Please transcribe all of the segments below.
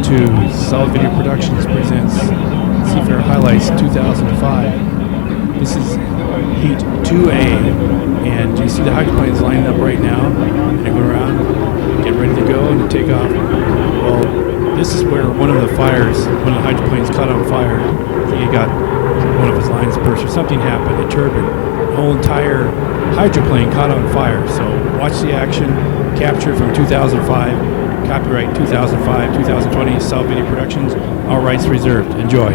Welcome to Solid Video Productions presents Seafair Highlights 2005. This is Heat 2A, and you see the hydroplanes lining up right now. They're going around, getting ready to go and to take off. Well, this is where one of the hydroplanes caught on fire. I think he got one of his lines burst or something happened, a turbine. The whole entire hydroplane caught on fire. So watch the action, captured from 2005. Copyright 2005, 2020, Solid Video Productions, all rights reserved. Enjoy.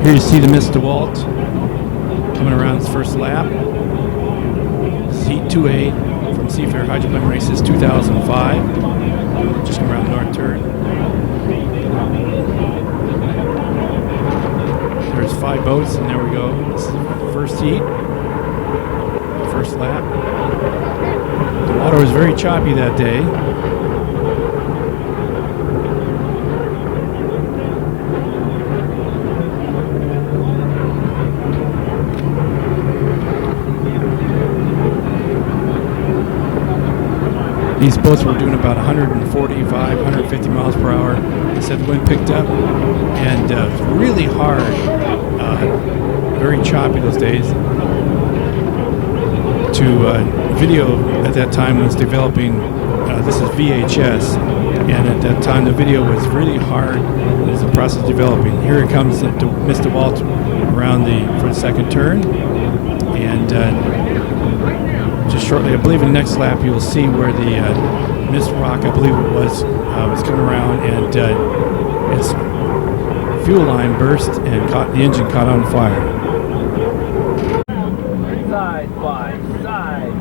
Here you see the Mr. Walt coming around his first lap. This is Heat 2A. From Seafair Hydroplane Races 2005. Just come around the north turn. There's 5 boats, and there we go. This is the first heat, first lap. The water was very choppy that day. These boats were doing about 145, 150 miles per hour. They said the wind picked up, and it was really hard, very choppy those days. Video at that time was developing, this is VHS, and at that time the video was really hard as the process developing. Here it comes to Mr. Walt around for the second turn, and just shortly, I believe in the next lap, you'll see where the mist rock, I believe it was coming around, and its fuel line burst and the engine caught on fire. Side by side.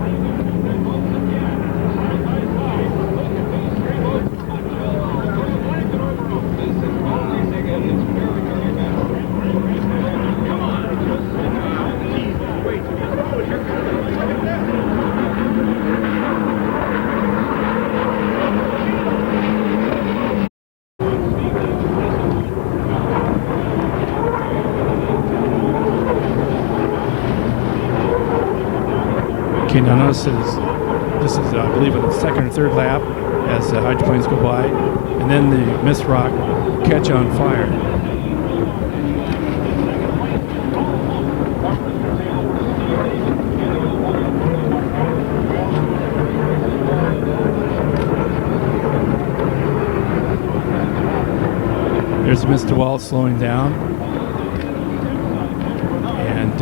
Okay, now notice this is I believe the second or third lap as the hydroplanes go by, and then the mist rock catch on fire. There's Mr. Walt slowing down, and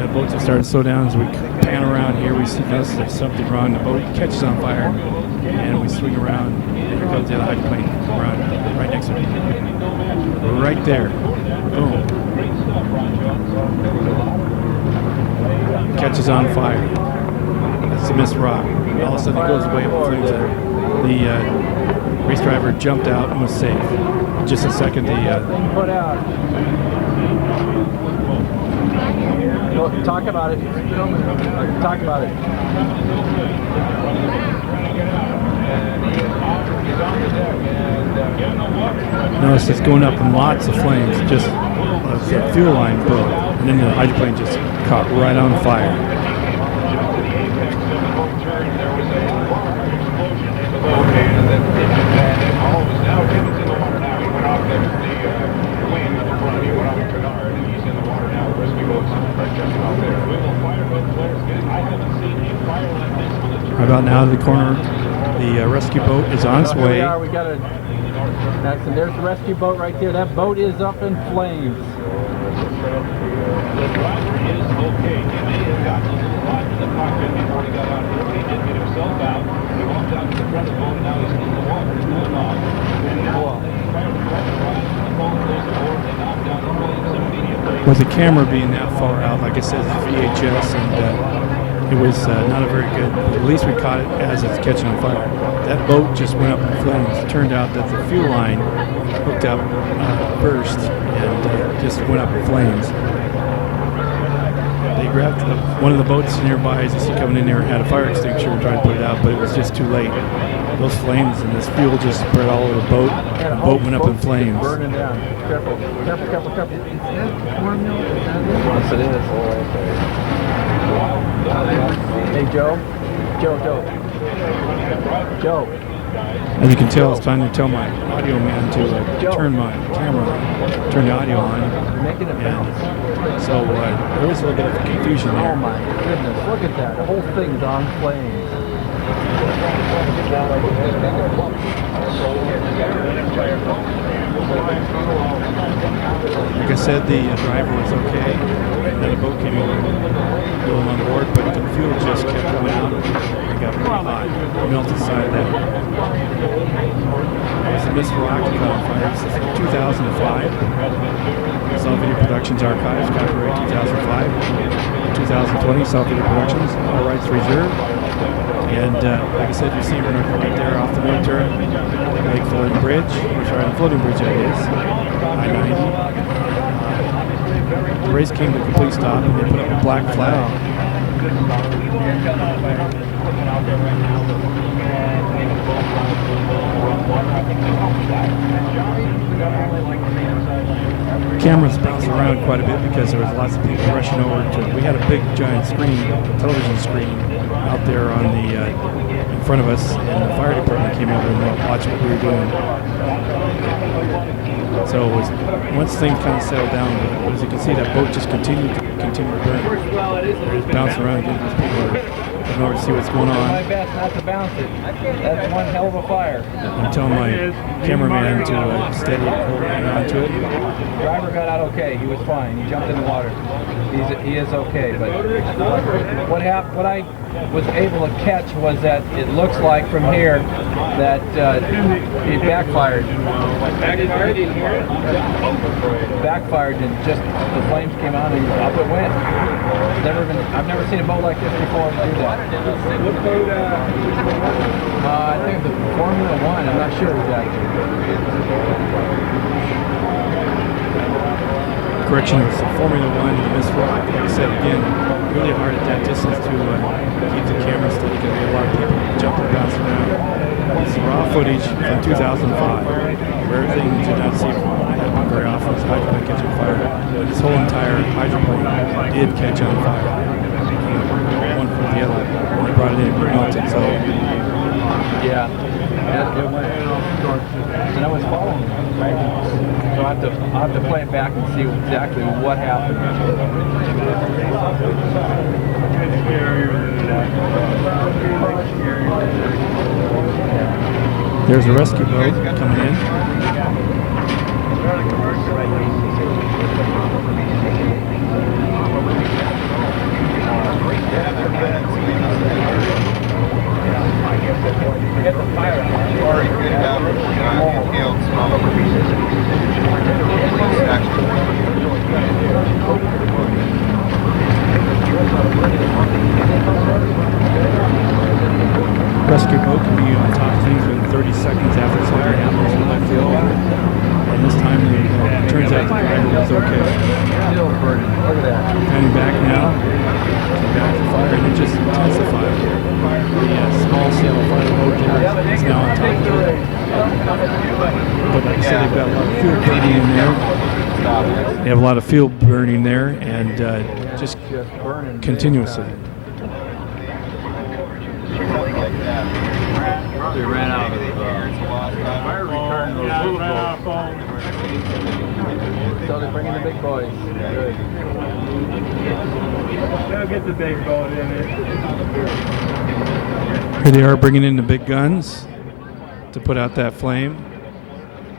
the boats are starting to slow down. As we pan around here, we see there's something wrong. The boat catches on fire, and we swing around, and here comes the other hydroplane around right next to me. Right there. Boom. Catches on fire. That's the mist rock. All of a sudden it goes away. The race driver jumped out and was safe. In just a second, Put out. Talk about it. Talk about it. Notice it's going up in lots of flames. Just the fuel line broke, and then the hydroplane just caught right on fire. Right about now, to the corner, the rescue boat is on its way. We got there's the rescue boat right there. That boat is up in flames. The driver is okay. He may have gotten a little hot in the cockpit before he got out here, but he did get himself out. He walked out to the front of the boat, and now he's in the water, cooling off. And now the fire department arrives, and the boat goes aboard, and they knock down the flames immediately. With the camera being that far out, like I said, it's VHS, and it was not a very good. At least we caught it as it's catching on fire. That boat just went up in flames. It turned out that the fuel line hooked up burst and just went up in flames. They grabbed one of the boats nearby as you see coming in there, had a fire extinguisher and tried to put it out, but it was just too late. Those flames and this fuel just spread all over the boat. The boat went up in flames. Burning down. Careful, careful, careful, careful. Yes, it is. Hey, Joe. Joe. As you can tell, I was trying to tell my audio man to turn my camera on, turn the audio on. Making it bounce. So there was a little bit of confusion there. Oh my goodness, look at that. The whole thing's on flames. Like I said, the driver was okay. And then a boat came over and blew him on board, but the fuel just kept coming out. It got pretty hot. The melted side of that. It was the Miss Veronica on fire. This is from 2005. Saw Video Productions Archives, copyright 2005. 2020, Saw Video Productions, all rights reserved. And like I said, you see right there off the main turn, Lake Floating Bridge, or sorry, the floating bridge that is, I-90. The race came to a complete stop and they put up a black flag. Cameras bounced around quite a bit because there was lots of people rushing over to. We had a big giant screen, television screen, out there on the in front of us, and the fire department came over and watched what we were doing. So it was once things kind of settled down, as you can see, that boat just continued to burn. They're just bouncing around, getting these people coming over to see what's going on. My best not to bounce it. That's one hell of a fire. I'm telling my cameraman to steady it, hang on to it. The driver got out okay. He was fine. He jumped in the water. He is okay. But what I was able to catch was that it looks like from here that he backfired. Backfired and just the flames came on and up it went. I've never seen a boat like this before do that. I think the Formula One. I'm not sure exactly. Correction, it's Formula One in Miss Rock. Like I said again, really hard at that distance to keep the camera steady because we have a lot of people jumping and bouncing around. It's raw footage from 2005, where everything you did not see happen very often is hydroplane catching fire. This whole entire hydroplane did catch on fire. One from the other. When they brought it in, it melted. So yeah, it went. And I was following it, right? So I'll have to play it back and see exactly what happened. there's a rescue boat coming in. Get the fire out. Rescue boat can be on top of things within 30 seconds after something happens in left field. And this time it turns out the driver was okay. Still burning. Look at that. Coming back now. Back to fire and it just intensified. The small sail fire boat there is now on top of it. But like I said, they've got a lot of fuel burning in there. They have a lot of fuel burning there and just continuously. They ran out of fire retardant. So they're bringing the big boys. Good. They'll get the big boat in it. Here they are bringing in the big guns to put out that flame.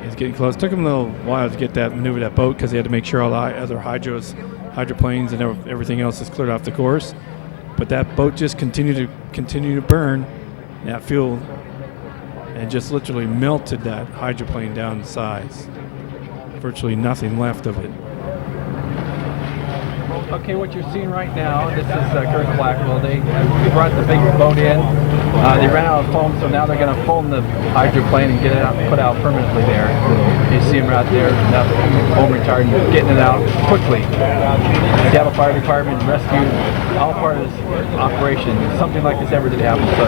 It's getting close. Took them a little while to get that maneuver that boat because they had to make sure all the other hydroplanes and everything else is cleared off the course. But that boat just continued to burn that fuel and just literally melted that hydroplane down to size. Virtually nothing left of it. Okay, what you're seeing right now, this is Kurt Blackwell. They brought the big boat in. They ran out of foam, so now they're going to foam the hydroplane and get it out, put out permanently there. You see them out there, enough foam retardant, getting it out quickly. Seattle Fire Department, rescue, all part of this operation. Something like this ever did happen. So,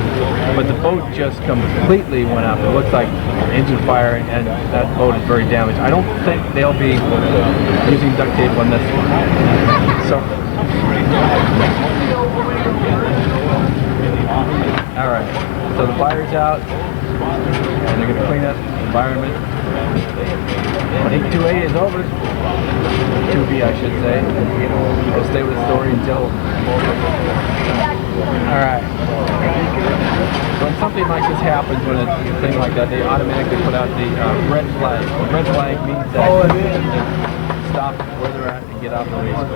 but the boat just completely went up. It looks like engine fire, and that boat is very damaged. I don't think they'll be using duct tape on this one. So, all right. So the fire's out, and they're going to clean up the environment. When Heat 2A is over, 2B I should say, we'll stay with the story until. All right. So when something like this happens, when a thing like that, they automatically put out the red flag. The red flag means that they stop where they're at and get off the race course.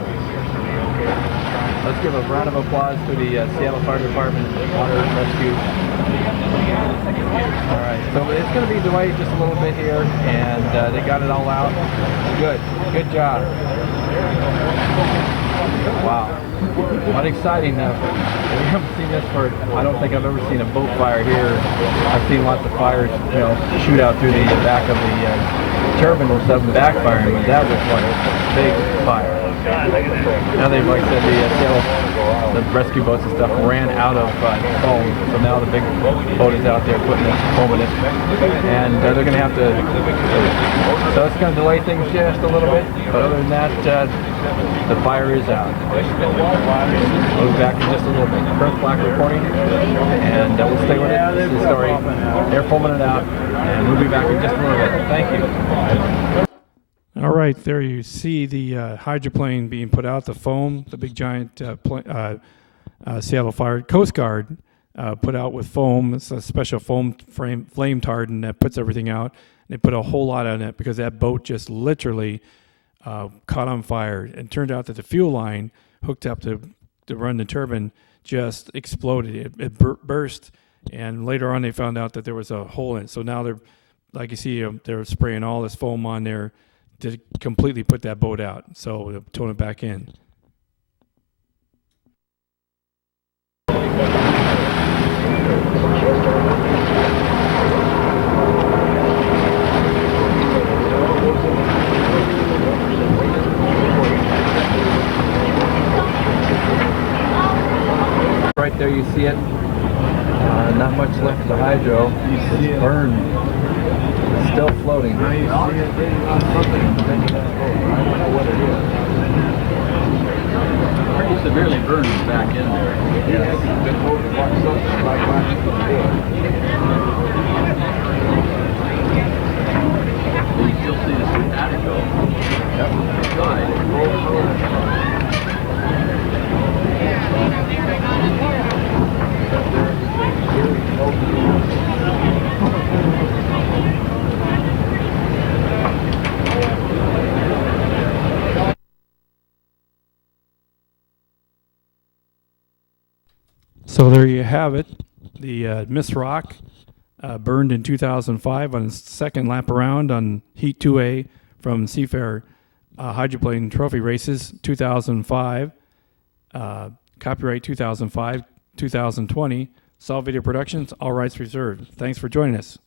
Let's give a round of applause to the Seattle Fire Department Water Rescue. All right, so it's going to be delayed just a little bit here, and they got it all out. Good job. Wow, what exciting! We haven't seen this for. I don't think I've ever seen a boat fire here. I've seen lots of fires, shoot out through the back of the turbine and stuff, backfiring, but that was one big fire. Now they've, like I said, the rescue boats and stuff ran out of foam, so now the big boat is out there putting the foam in it, and they're going to have to, so it's going to delay things just a little bit, but other than that, the fire is out. We'll be back in just a little bit. Chris Black reporting, and we'll stay with it. This is the story. They're foaming it out, and we'll be back in just a little bit. Thank you. All right, there you see the hydroplane being put out, the foam, the big giant Seattle Fire Coast Guard put out with foam. It's a special flame retardant that puts everything out. They put a whole lot on it because that boat just literally caught on fire. And it turned out that the fuel line hooked up to run the turbine just exploded. It burst, and later on they found out that there was a hole in it. So now they're, like you see, they're spraying all this foam on there to completely put that boat out. So they'll tone it back in. Right there you see it. Not much left of the hydro. You see it burned. It's still floating. Now you see it getting on something in the back of that boat. I don't know what it is. Pretty severely burned back in there. Yes. It's been told to watch something like that. You still see the attic go. Yep. So there you have it. The Miss Rock burned in 2005 on its second lap around on Heat 2A from Seafair hydroplane trophy races 2005. Copyright 2005, 2020. Solve Video Productions, all rights reserved. Thanks for joining us.